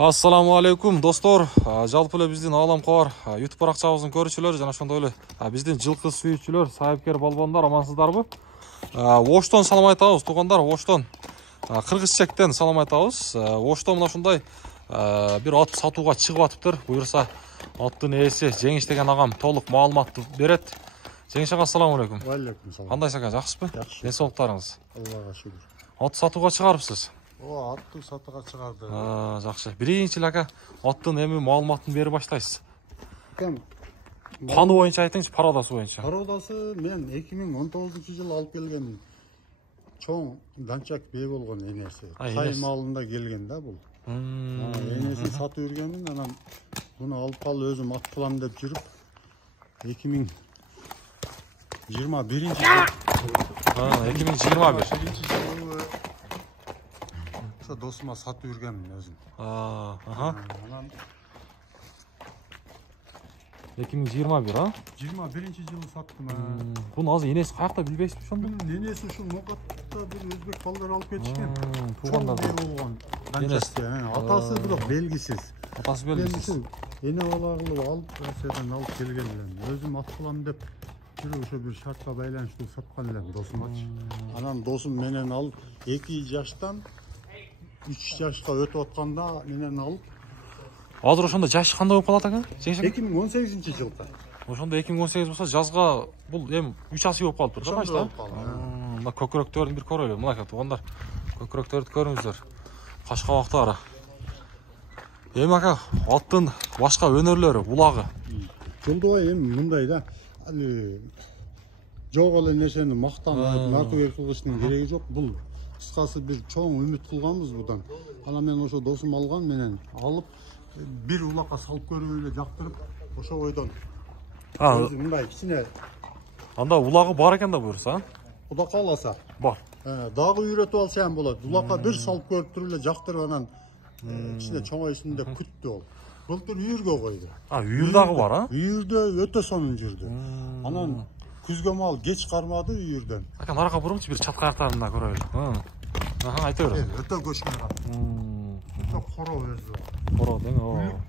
Assalamu alaikum достор. Жалпы эле биздин Алам Кабар YouTube баракчабыздын көрүүчүлөрү жана ошондой эле биздин жылкы сүйүүчүлөр, сайыпкер балбандар амансыздарбы? Оштон салам айтабыз туугандар, Оштон. Кыргыз чектен салам айтабыз. Оштон мына ушундай бир ат сатууга чыгып атыптыр. Буюрса аттын ээси Жеңиш деген агам толук маалыматты берет. Жеңиш ага ассаламу алейкум. Ва алейкум салам. Кандайсыз ака, жакшысызбы? Жакшы. Ден соолуктарыңыз? Аллага шүгүр. Ат сатууга чыгарыпсыз. Атты сатыга чыгарды. Жакшы. Биринчи ака аттын эми маалыматын берип баштайсыз. Кем? Каны боюнча айтыңызчы, пародасы боюнча. Пародасы мен 2019-жылы алып келген чоң данчак бей болгон энеси. Тай малында келген да бул. Энеси сатып жүргенмин, анан буну алып калып өзүм ат кылам деп жүрүп 2021 2021 досума сатып жүргенмин өзүм. Анан 2021, 21-жылы саттым. Буну азыр энеси каякта билбейсизби ошондо? Энеси ушул Мокатта бир өзбек балдар алып кетишкен. Туугандар болгон. Атасы бирок белгисиз. Атасы белгисиз. Эне бала кылып алып, Россиядан алып келген элем. Өзүм ат кылам деп ошо бир шартка байланыштуу саткан элем досумачы. Анан досум менен алып 2 жаштан 3 жашка өтүп атканда менен алып. Азыр ошондо жашы кандай болуп калат ака? 2018-жылда. Ошондо 2018 болсо жазга бул эми 3 асый болуп калыптыр да башта. Мына көкүрөктөрүн бир көрөлү. Мына туугандар, көкүрөктөрдү көрүңүздөр. Кашкабактары. Эми ака, аттын башка өнөрлөрү, улагы. Жолдобай эми мындай да. Жок эле нерсени мактанып, наркы кылыштын кереги жок. Бул кыскасы бир чоң үмүт кылганбыз будан. Анан мен ошо досум алган менен алып бир улакка салып көрүп эле жактырып, ошо бойдон. Өзү мындай кичине. Анда улагы бар экен да буюрса. Куда кааласа. Бар. Дагы үйрөтүп алса ham болот. Улакка бир салып көрүп туруп эле жактырып анан кичине чоңойсун деп күттү ол. Былтыр үйүргө койду. Үйүр дагы бар, Үйүрдө өтө сонун жүрдү. Анан күзгө мал кеч кармады үйүрдөн. Ака нарга бурумчу, бир чатка аяктарына көрөлү. Айта бер. Өтө көчкөн. Өтө коро өзү. Коро дең,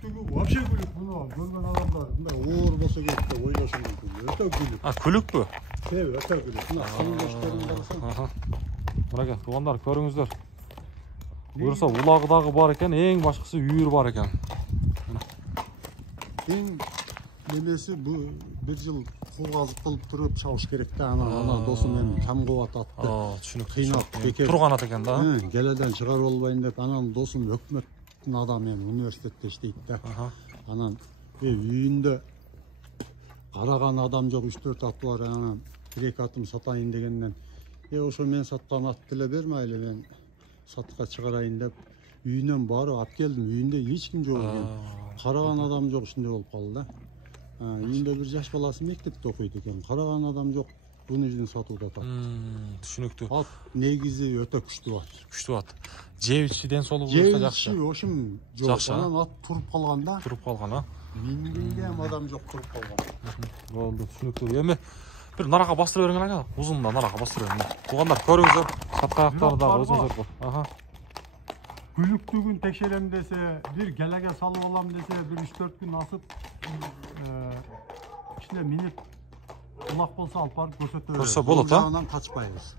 Күлүктүгү вообще күлүк. Буну көргөн адамдар мындай оор болсо керек деп ойлошу мүмкүн. Өтө күлүк. Күлүкпү? Өтө күлүк. Мына кылыштарын карасаң. Мына туугандар көрүңүздөр. Буюрса улагы дагы бар экен, эң башкысы үйүр бар экен. Эң немеси бу бир жыл кул азык кылып туруп чабыш керек да. Анан досум эми кам кылып атты. Түшүнүктүү. Кыйнап бекер турган ат экен да. Келеден чыгарып албайын деп анан досум өкмөттүн адамы, эми университетте иштейт да. Анан үйүндө караган адам жок, 3-4 аты бар. Анан 1-2 атым сатайын дегенден ошо мен саткан атты эле бер майлы, мен сатка чыгарайын деп үйүнөн барып алып келдим. Үйүндө эч ким жок экен. Караган адам жок, ушундай болуп калды да. Үйүндө бир жаш баласы мектепте окуйт экен. Караган адам жок. Буну үчүн сатууда атат. Түшүнүктүү. Ат негизи өтө күчтүү ат. Күчтүү ат. Жебичи ден соолугу жакшы. Жебичи ошум жок. Анан ат туруп калган да. Туруп калган, Мингенге ham адам жок, туруп калган. Болду, түшүнүктүү. Эми бир нарага бастыра бериң ака. Узунда нарага бастыра бериң. Туугандар көрүңүздөр. Чатка аяктары дагы өзүңүздөр бар. Күлүктүгүн текшерем десе, бир келеге салып алам десе, бир 3-4 күн асып, кичине минип улак болсо алып барып көрсөтөбүз. Көрсө болот, Анан качпайбыз.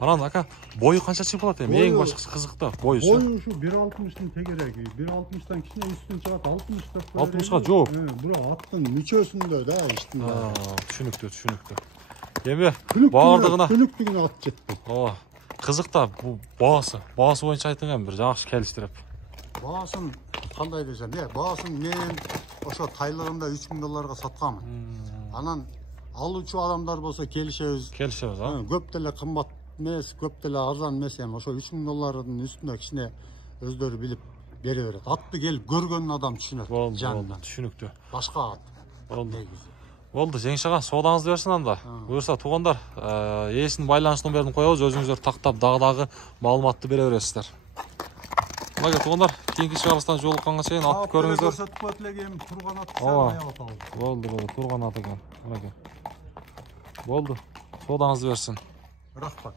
Анан ака, бою канча чыгып калат эми? Эң башкысы кызыкты, боюсу. Бою ушу 1.60-тын тегереги, 1.60-тан кичине үстүн чыгат, 60 деп коет. 60га жооп. Бирок аттын мүчөсүндө да иштин. Түшүнүктүү. Эми баардыгына күлүктүгүнө ат жетти. Кызык да бу баасы боюнча айтыңыз бир жакшы келиштирип. Баасын кандай десем, баасын мен ошо тайлыгында $3000 сатканмын. Анан алуучу адамдар болсо келишебиз. Көп деле кымбат эмес, көп деле арзан эмес, ошо $3000 үстүнө кичине өздөрү билип бере берет. Атты келип көргөн адам түшүнөт. Болду, түшүнүктүү. Башка ат. Болду, Жеңиш ага, соодаңызды берсин анда. Буюрса туугандар, ээсинин байланыш номерин коебуз, өзүңүздөр тактап дагы маалыматты бере бересиздер. Мына туугандар, кийинки чыгарылыштан жолукканга чейин атты көрүңүздөр. Көрсөтүп коет элем, турган ат атабыз. Болду, турган ат экен. Болду, соодаңызды берсин. Рахмат.